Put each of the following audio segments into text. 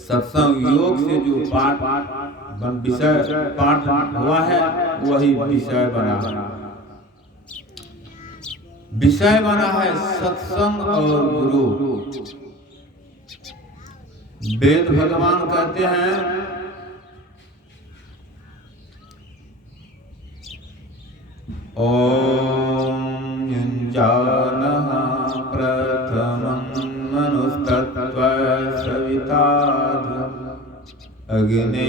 सत्संग योग से जो पाठ हुआ है वही विषय बना है सत्संग और गुरु। वेद भगवान कहते हैं ओम युञ्जानः प्रथमं मनुस्तत्त्व सविता अग्नेर्ज्योतिर्निर्जय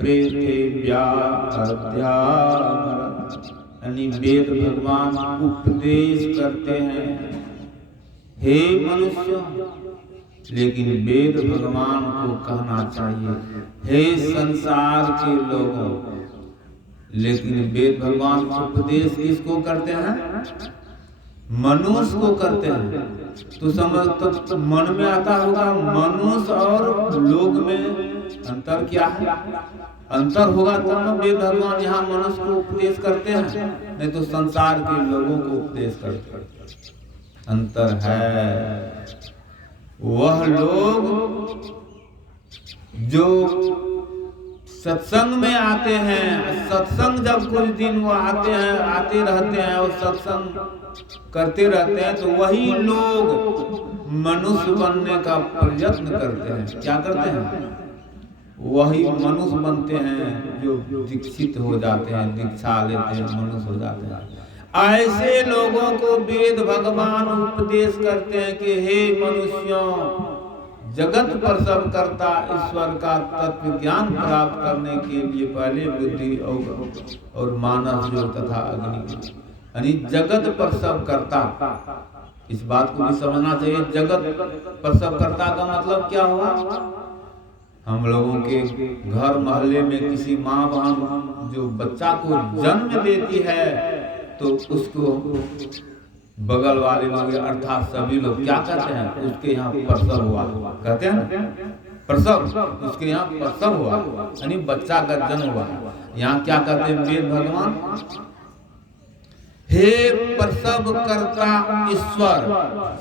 पृथिव्या यानी वेद भगवान उपदेश करते हैं हे मनुष्य, लेकिन वेद भगवान को कहना चाहिए हे संसार के लोगों। लेकिन वेद भगवान उपदेश किसको करते हैं? मनुष्य को करते हैं। तो समझ तो मन में आता होगा मनुष्य और लोग में अंतर क्या है? अंतर होगा तब तो वेद भगवान यहाँ मनुष्य को उपदेश करते हैं, नहीं तो संसार के लोगों को उपदेश करते हैं। अंतर है। वह लोग जो सत्संग में आते हैं, सत्संग जब कुछ दिन वो आते रहते हैं और सत्संग करते रहते हैं, तो वही लोग मनुष्य बनने का प्रयत्न करते हैं। क्या करते हैं? वही मनुष्य बनते हैं जो दीक्षित हो जाते हैं, दीक्षा लेते हैं, मनुष्य हो जाते हैं। ऐसे लोगों को वेद भगवान उपदेश करते हैं कि हे मनुष्यों, जगत पर सब करता ईश्वर का तत्व ज्ञान प्राप्त करने के लिए पहले बुद्धि और मानस जो तथा अग्नि, यानी जगत पर सब करता। इस बात को भी समझना चाहिए। जगत पर सब करता का मतलब क्या हुआ? हम लोगों के घर मोहल्ले में किसी माँ बहन जो बच्चा को जन्म देती है तो उसको बगल वाले लोग अर्थात सभी लोग क्या कहते हैं? उसके यहाँ प्रसव हुआ कहते हैं, प्रसव, उसके यहाँ प्रसव हुआ यानी बच्चा का जन्म हुआ। यहाँ क्या कहते हैं वेद भगवान? हे प्रसव करता ईश्वर।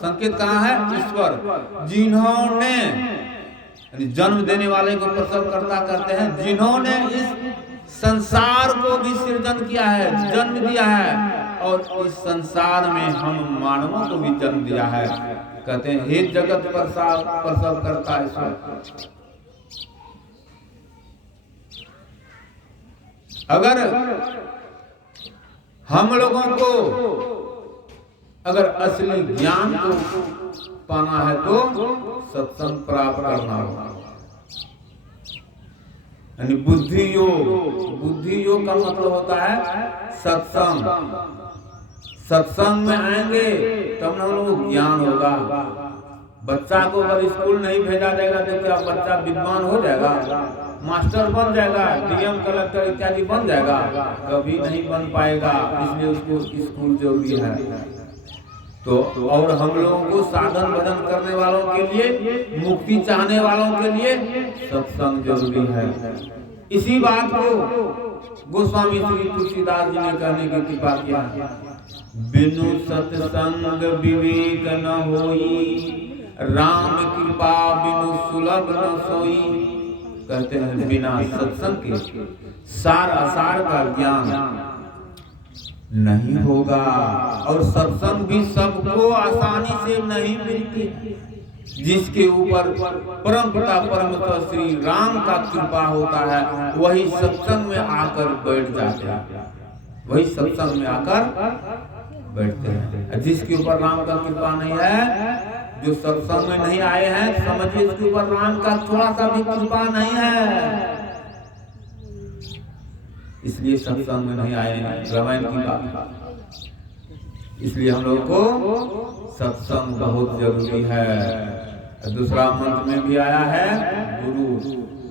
संकेत कहाँ है? ईश्वर। जिन्होंने जन्म देने वाले को प्रसव करता कहते हैं, जिन्होंने इस संसार को भी सृजन किया है, जन्म दिया है, और इस संसार में हम मानवों को भी जन्म दिया है। कहते हैं हे जगत प्रसव करता ईश्वर। अगर हम लोगों को अगर असली ज्ञान को पाना है तो सत्संग प्राप्त करना होगा, यानी बुद्धि योग। बुद्धि योग का मतलब होता है सत्संग। सत्संग में आएंगे तब ना लोगों को ज्ञान होगा। बच्चा को अगर स्कूल नहीं भेजा जाएगा तो क्या बच्चा विद्वान हो जाएगा? मास्टर बन जाएगा, डीएम कलेक्टर इत्यादि बन जाएगा? कभी नहीं बन पाएगा। इसलिए उसको स्कूल जरूरी है। तो और हम लोगों को साधन भजन करने वालों के लिए, मुक्ति चाहने वालों के लिए सत्संग जरूरी है। इसी बात को गोस्वामी श्री तुलसीदास जी ने कहने की कृपा किया, बिनु सत्संग विवेक न होई, राम कृपा बिनु सुलभ न सोई। कहते हैं बिना सत्संग के सार असार का ज्ञान नहीं होगा। और सत्संग भी सबको आसानी से नहीं मिलती। जिसके ऊपर परम पिता परमेश्वर श्री राम का कृपा होता है वही सत्संग में आकर बैठ जाते हैं, वही सत्संग में आकर बैठते हैं। जिसके ऊपर राम का कृपा नहीं है, जो सत्संग में नहीं आए हैं, समझिए इसके ऊपर राम का थोड़ा सा भी कृपा नहीं है। इसलिए सत्संग में नहीं आए हैं। रामायण की बात, इसलिए हम लोग को सत्संग बहुत जरूरी है। दूसरा मंत्र में भी आया है गुरु,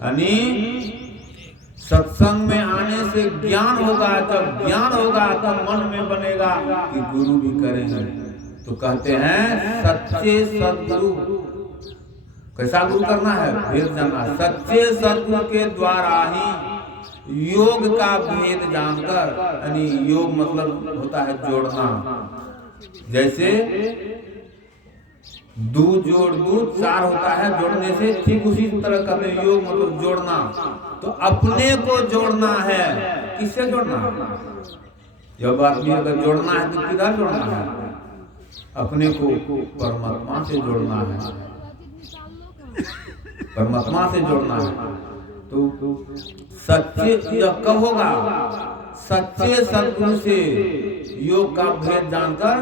यानी सत्संग में आने से ज्ञान होगा। जब ज्ञान होगा तब मन में बनेगा कि गुरु भी करेंगे। तो कहते हैं सच्चे सद्गुरु। कैसा गुरु करना है? भेद जानना। सच्चे सद्गुरु के द्वारा ही योग का भेद जानकर, यानी योग मतलब होता है जोड़ना। जैसे दूध जोड़ दूध चार होता है जोड़ने से, ठीक उसी तरह कहते हैं योग मतलब जोड़ना। तो अपने को जोड़ना है, किससे जोड़ना है? जब आदमी अगर जोड़ना है तो किधर जोड़ना है? अपने को परमात्मा से जोड़ना है, परमात्मा से जोड़ना है। तो सच्चे यह कब होगा? सच्चे सद्गुरु से योग का भेद जानकर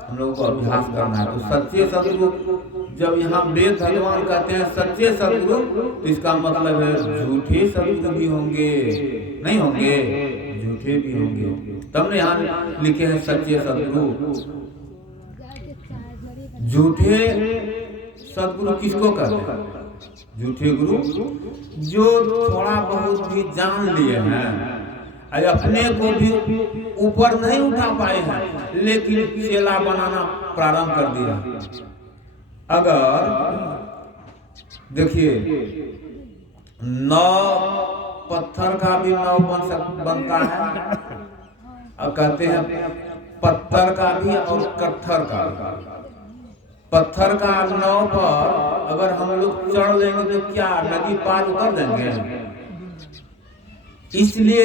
हम लोगों को अभ्यास करना है। तो सच्चे सद्गुरु, जब यहाँ वेद भगवान कहते हैं सच्चे सद्गुरु, तो इसका मतलब है झूठे सद्गुरु भी होंगे, नहीं होंगे, झूठे भी होंगे। तब ने यहाँ लिखे हैं सच्चे सद्गुरु। झूठे सद्गुरु किसको कहते हैं? झूठे गुरु जो थोड़ा बहुत भी जान लिए हैं, अपने को भी ऊपर नहीं उठा पाए हैं, लेकिन चेला बनाना प्रारंभ कर दिया। अगर देखिए 9 पत्थर का भी 9 बनता है, और कहते हैं पत्थर का भी और कत्थर का। पत्थर का 9 पर अगर हम लोग चढ़ लेंगे तो क्या नदी पार उतर देंगे? इसलिए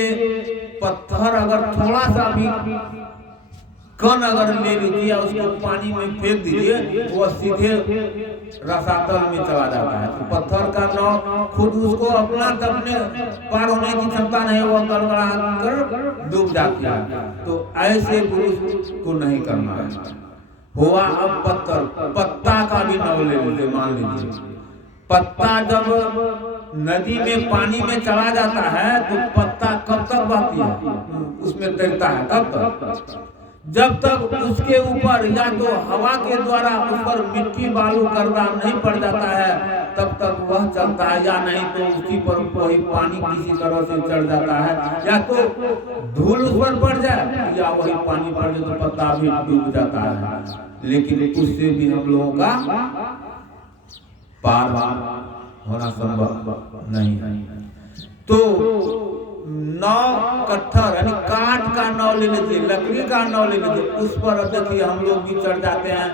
पत्थर अगर थोड़ा सा भी कण अगर ले लीजिए, उसको पानी में फेंक दीजिए, वो सीधे रसातल में चला जाता है। तो पत्थर का नाव खुद उसको अपना अपने पार होने की क्षमता नहीं, वो गड़गड़ा कर डूब जाती है। तो ऐसे पुरुष को नहीं करना है। हुआ अब पत्थर, पत्ता का भी नाव ले लीजिए, मान लीजिए पत्ता जब नदी में पानी में चला जाता है तो पत्ता कब तक बहती है, उसमें तैरता है, कब तक? जब तक उसके ऊपर या तो हवा के द्वारा उस पर मिट्टी बालू गर्दा नहीं पड़ जाता है, तब तक वह चलता है, या नहीं तो उसी पर कोई पानी किसी तरह से चढ़ जाता है, या तो धूल उस पर पड़ जाए या वही पानी पड़ जाए तो पत्ता भी डूब जाता है। लेकिन उससे भी हम लोगों का पार होना संभव नहीं है। तो 9 कट्ठर यानी काठ का नाव ले लीजिए, लकड़ी का नाव ले लीजिए, उस पर देखिए हम लोग भी चढ़ जाते हैं,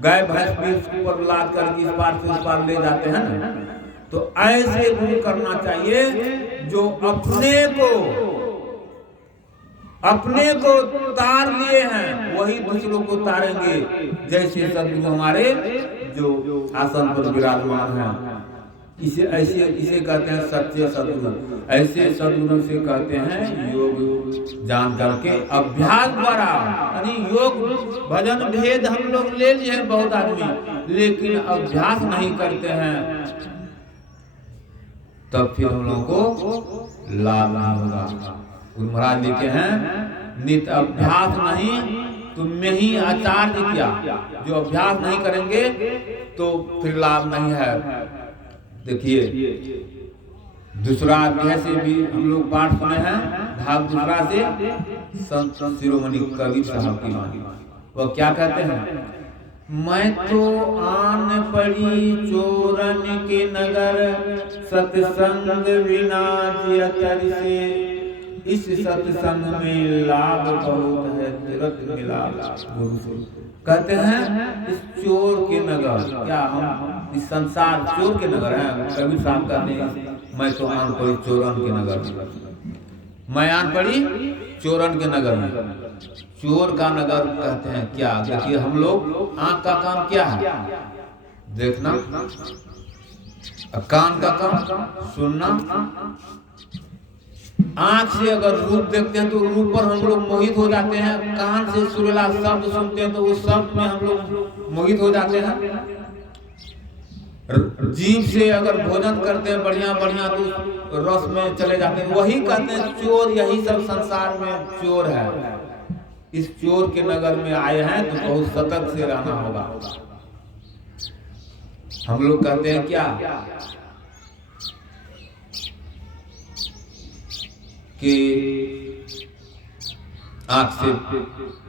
गाय भैंस भी उस पर लाद कर इस पार से उस पार ले जाते हैं ना। तो ऐसे गुरु करना चाहिए जो अपने को तार लिए हैं, वही दूसरों को तारेंगे। जैसे सद्गुरु हमारे जो आसन पर विराजमान है, इसे कहते हैं सच्चे सद्गुरु। ऐसे सद्गुरु से कहते हैं योग जान करके अभ्यास द्वारा, यानी योग भजन भेद हम लोग ले लिए बहुत आदमी, लेकिन अभ्यास नहीं करते हैं, तब फिर हम लोगों को लाभ नहीं होगा। गुरु महाराज लिखे हैं नित अभ्यास नहीं तुम में ही आचार्य किया। जो अभ्यास नहीं करेंगे तो फिर लाभ नहीं है। देखिए दूसरा अध्याय से भी हम लोग पाठ सुने हैं, भाग दूसरा से संत शिरोमणि कबीर साहब की वाणी। वह क्या कहते हैं? मैं तो आन पड़ी चोरन के नगर, सत्संग बिना जियतर से, इस सत्संग में लाभ बहुत है, तुरंत मिला गुरु से। कहते हैं इस चोर के नगर, क्या हम इस संसार चोर के नगर हैं? कबीर साहब कहते मैं तो आन पड़ी चोरन के नगर में, मैं आन पड़ी चोरन के नगर में। चोर का नगर कहते हैं क्या? देखिए हम लोग आंख का काम क्या है? देखना। कान का काम सुनना। आंख से अगर रूप देखते हैं तो रूप पर हम लोग मोहित हो जाते हैं, कान से सुरीला शब्द सुनते हैं तो उस शब्द में हम लोग मोहित हो जाते हैं, जीभ से अगर भोजन करते हैं बढ़िया बढ़िया तो रस में चले जाते हैं। वही कहते हैं चोर, यही सब संसार में चोर है। इस चोर के नगर में आए हैं तो बहुत सतर्क से रहना होगा। हम लोग कहते हैं क्या कि आंख से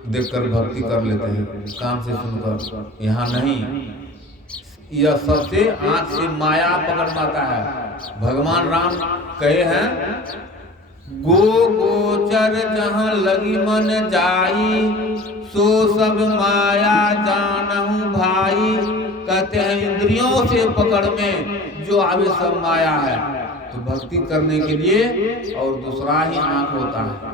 देखकर भक्ति कर लेते हैं, कान से सुनकर। यहाँ नहीं, यह सबसे आंख से माया पकड़ पाता है। भगवान राम कहे हैं गो गोचर जहाँ लगी मन जाई, सो सब माया जानहु भाई, कहते हैं इंद्रियों से पकड़ में जो आवे सब माया है। तो भक्ति करने के लिए और दूसरा ही आंख होता है।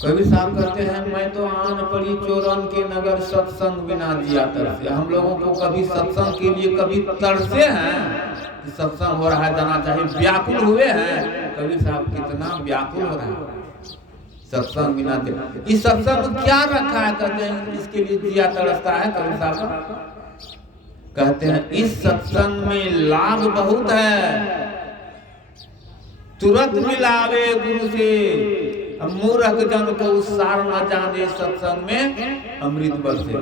कवि साहब कहते हैं, मैं तो आन पड़ी चोरन के नगर सत्संग बिना जिया तरसे। हम लोगों को कभी सत्संग के लिए कभी तरसे हैं कि सत्संग हो रहा है, जाना चाहिए, व्याकुल हुए हैं। कवि साहब कितना व्याकुल हो रहा है सत्संग बिना जिया। इस सत्संग में क्या रखा है, कहते हैं इसके लिए जिया तरसता है। कवि साहब कहते हैं इस सत्संग में लाभ बहुत है, तुरंत मिलावे गुरु से, मूर्ख जन को सार न जाने सत्संग में अमृत बरसे।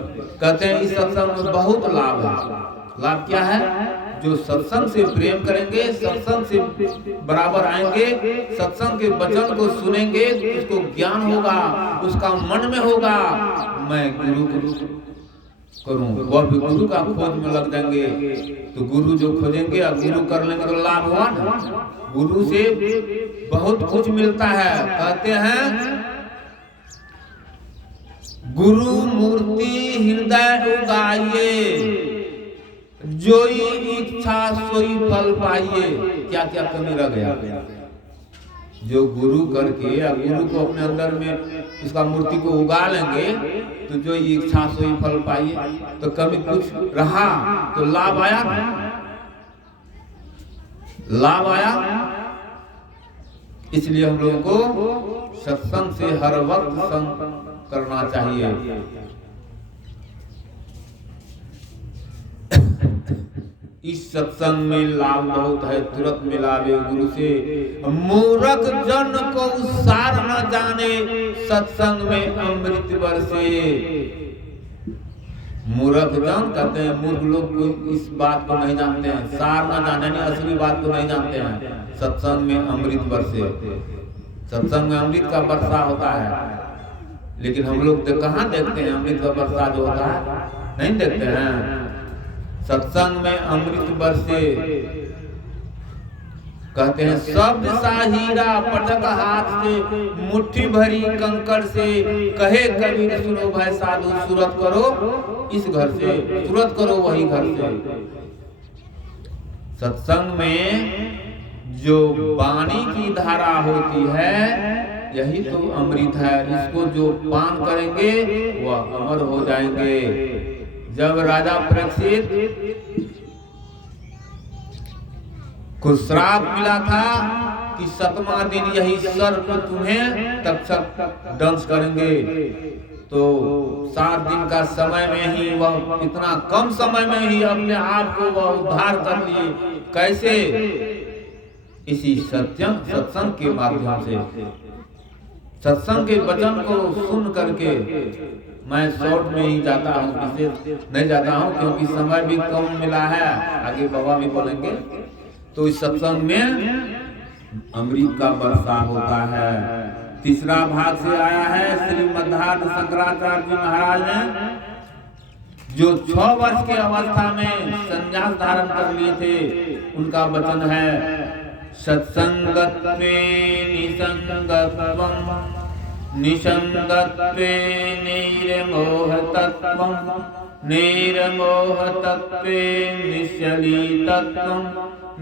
कहते हैं इस सत्संग में बहुत लाभ है। लाभ क्या है? जो सत्संग से प्रेम करेंगे, सत्संग से बराबर आएंगे, सत्संग के वचन को सुनेंगे, उसको ज्ञान होगा, उसका मन में होगा मैं गुरु करूं, वह भी गुरु का खोज में लग जाएंगे। तो गुरु जो खोजेंगे और गुरु कर लेंगे तो लाभ हुआ ना। गुरु से बहुत कुछ मिलता है। कहते हैं गुरु मूर्ति हृदय उगाइए, जोई इच्छा सोई फल पाइए। क्या क्या कमी रह गया? जो गुरु करके या गुरु को अपने अंदर में उसका मूर्ति को उगा लेंगे तो जो इच्छा सोई फल पाइए। तो कभी कुछ रहा तो लाभ आया ना, लाभ आया। इसलिए हम लोगों को सत्संग से हर वक्त संग करना चाहिए। इस सत्संग में लाभ बहुत है, तुरंत मिलावे गुरु से, मूर्ख जन को सार न जाने सत्संग में अमृत बरसे। मूर्ख जन कहते हैं मूर्ख लोग को इस बात को नहीं जानते हैं, सार न जाने नहीं, असली बात को नहीं जानते हैं। सत्संग में अमृत बरसे, सत्संग में अमृत का वर्षा होता है। लेकिन हम लोग तो कहाँ देखते हैं अमृत का वर्षा जो होता है, नहीं देखते हैं। सत्संग में अमृत बरसे। कहते हैं शब्द सा हीरा पटक हाथ से, मुट्ठी भरी कंकड़ से, कहे कबीर सुनो भाई साधु, सूरत करो इस घर से, सूरत करो वही घर से। सत्संग में जो वाणी की धारा होती है यही तो अमृत है। इसको जो पान करेंगे वह अमर हो जाएंगे। जब राजा परीक्षित को श्राप मिला था कि 7वां दिन यही सर्प तुम्हें तक्षक दंश करेंगे, तो 7 दिन का समय में ही वह, इतना कम समय में ही अपने आप को वह उद्धार कर लिए। कैसे? इसी सत्संग के माध्यम से, सत्संग के वचन को सुन करके। मैं शॉर्ट में ही जाता हूँ, विशेष नहीं जाता हूँ क्योंकि समय भी कम मिला है, आगे बाबा भी बोलेंगे। तो इस सत्संग में अमृत का वर्षा होता है। तीसरा भाग से आया है श्रीमद्भागवत शंकराचार्य जी महाराज ने, जो 6 वर्ष के अवस्था में संन्यास धारण कर लिए थे। उनका वचन है सत्संगत्वे निसंगत्वम्, निसंगत्वे निर्मोहतत्वम्, निर्मोहतत्वे निश्चलीतत्वम्,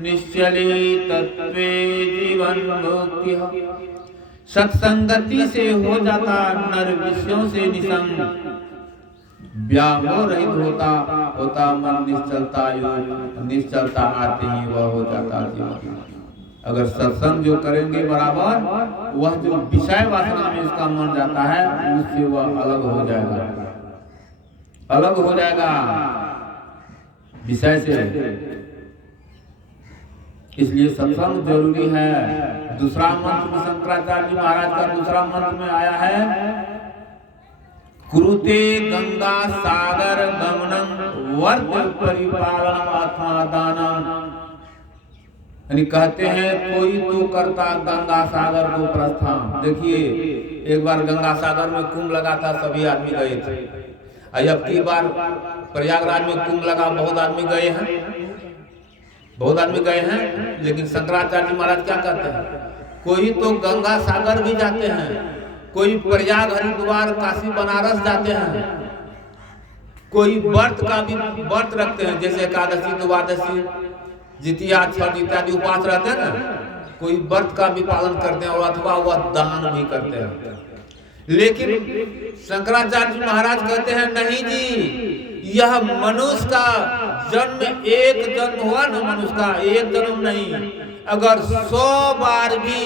निश्चलीतत्वे जीवन मुक्तिः। सत्संगति से हो जाता नर विषयों से निसंग, व्यामोह रहित होता मन, निश्चलता योग, निश्चलता आते ही वह हो जाता जीवन। अगर सत्संग जो करेंगे बराबर, वह जो विषय वासना में उसका मन जाता है उससे वह अलग हो जाएगा, अलग हो जाएगा विषय से। इसलिए सत्संग जरूरी है। दूसरा मंत्र शंकराचार्य जी महाराज का दूसरा मंत्र में आया है कुरुते गंगा सागर गमनम वर्त परिपालनम आत्मा दानम। यानी कहते हैं कोई तो करता गंगा सागर को प्रस्थान। देखिए एक बार गंगा सागर में कुंभ लगा था, सभी आदमी गए थे। अब की बार प्रयागराज में कुंभ लगा, बहुत आदमी गए हैं, बहुत आदमी गए हैं। लेकिन शंकराचार्य जी महाराज क्या कहते हैं, कोई तो गंगा सागर भी जाते हैं कोई प्रयाग हरिद्वार काशी बनारस जाते हैं, कोई व्रत का भी व्रत रखते हैं, जैसे एकादशी द्वादशी जितिया छठ इत्यादि उपवास रहते हैं ना, कोई व्रत का भी पालन करते हैं और अथवा वह दान भी करते हैं। लेकिन शंकराचार्य जी महाराज कहते हैं नहीं जी, यह मनुष्य का जन्म एक जन्म हुआ ना, मनुष्य का एक जन्म नहीं, अगर 100 बार भी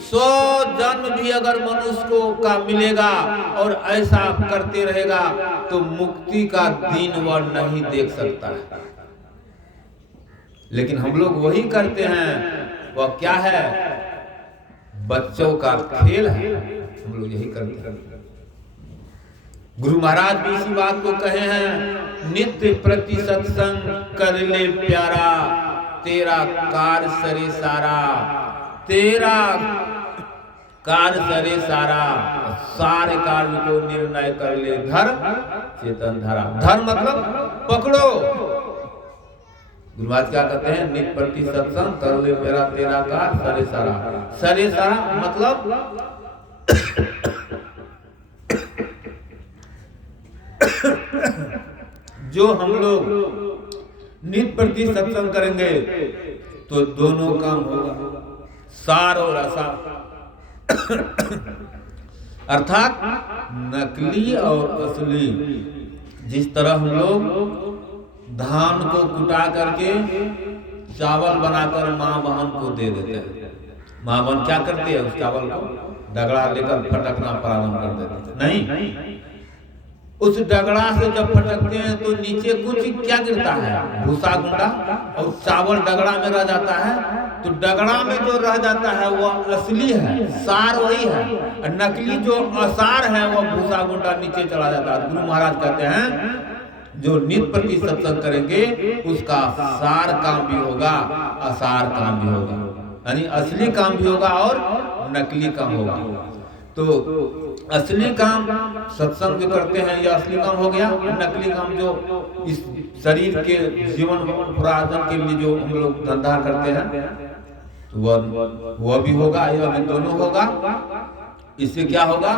100 जन्म भी अगर मनुष्य को का मिलेगा और ऐसा करते रहेगा तो मुक्ति का दिन वह नहीं देख सकता है। लेकिन हम लोग वही करते हैं, वह क्या है, बच्चों का खेल है, हम लोग यही करते हैं। गुरु महाराज भी इसी बात को कहे हैं, नित्य प्रति सत्संग कर ले प्यारा, तेरा कार सरे सारा, तेरा कार सरे सारा, सारे कार्य को निर्णय कर ले धर्म चेतन धरा। धर्म मतलब पकड़ो। गुरु महाराज क्या कहते हैं, नित्य प्रति सत्संग कर ले प्यारा, तेरा कार सरे सारा। सरे सारा मतलब जो हम लोग नित्य प्रति सत्संग करेंगे तो दोनों काम होगा, सार और असार। अर्थात नकली और असली। जिस तरह हम लोग धान को कुटा करके चावल बनाकर माँ बहन को दे देते हैं, माँ बहन क्या करती है, उस चावल को डगड़ा लेकर फटकना प्रारंभ कर देते हैं। नहीं, उस डगड़ा से जब फटकते हैं तो नीचे कुछ क्या गिरता है, भूसा गुंडा, और चावल डगड़ा में रह जाता है। तो डगड़ा में जो रह जाता है वह असली है, सार वही है, और नकली जो असार है वह भूसा गुंडा नीचे चला जाता है। गुरु महाराज कहते हैं जो नित्य प्रति सत्संग करेंगे उसका सार काम भी होगा, असार काम भी होगा, यानी असली काम भी होगा और नकली काम होगा। तो असली काम सत्संग जो करते हैं यह असली काम हो गया, नकली काम जो इस शरीर के जीवन पुरातन के लिए जो हम लोग धंधा करते हैं वह भी होगा, यह भी दोनों होगा। इससे क्या होगा,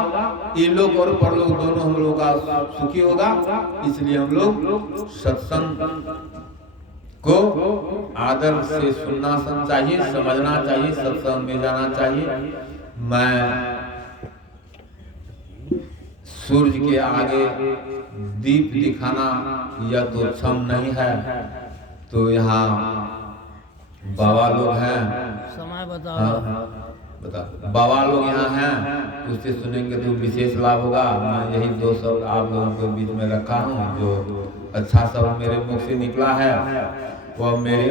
ये लोग और परलोक दोनों हम लोग का सुखी होगा। इसलिए हम लोग सत्संग को आदर से सुनना चाहिए, समझना चाहिए, सत्संग में जाना चाहिए। मैं सूर्य के आगे दीप दिखाना यह तो क्षम नहीं है। तो यहाँ बाबा लोग हैं, समय बताओ। बता, बाबा लोग यहाँ हैं, उससे सुनेंगे तो विशेष लाभ होगा। मैं यही 2 शब्द आप लोगों के बीच में रखा हूँ। जो अच्छा शब्द मेरे मुख से निकला है वह मेरे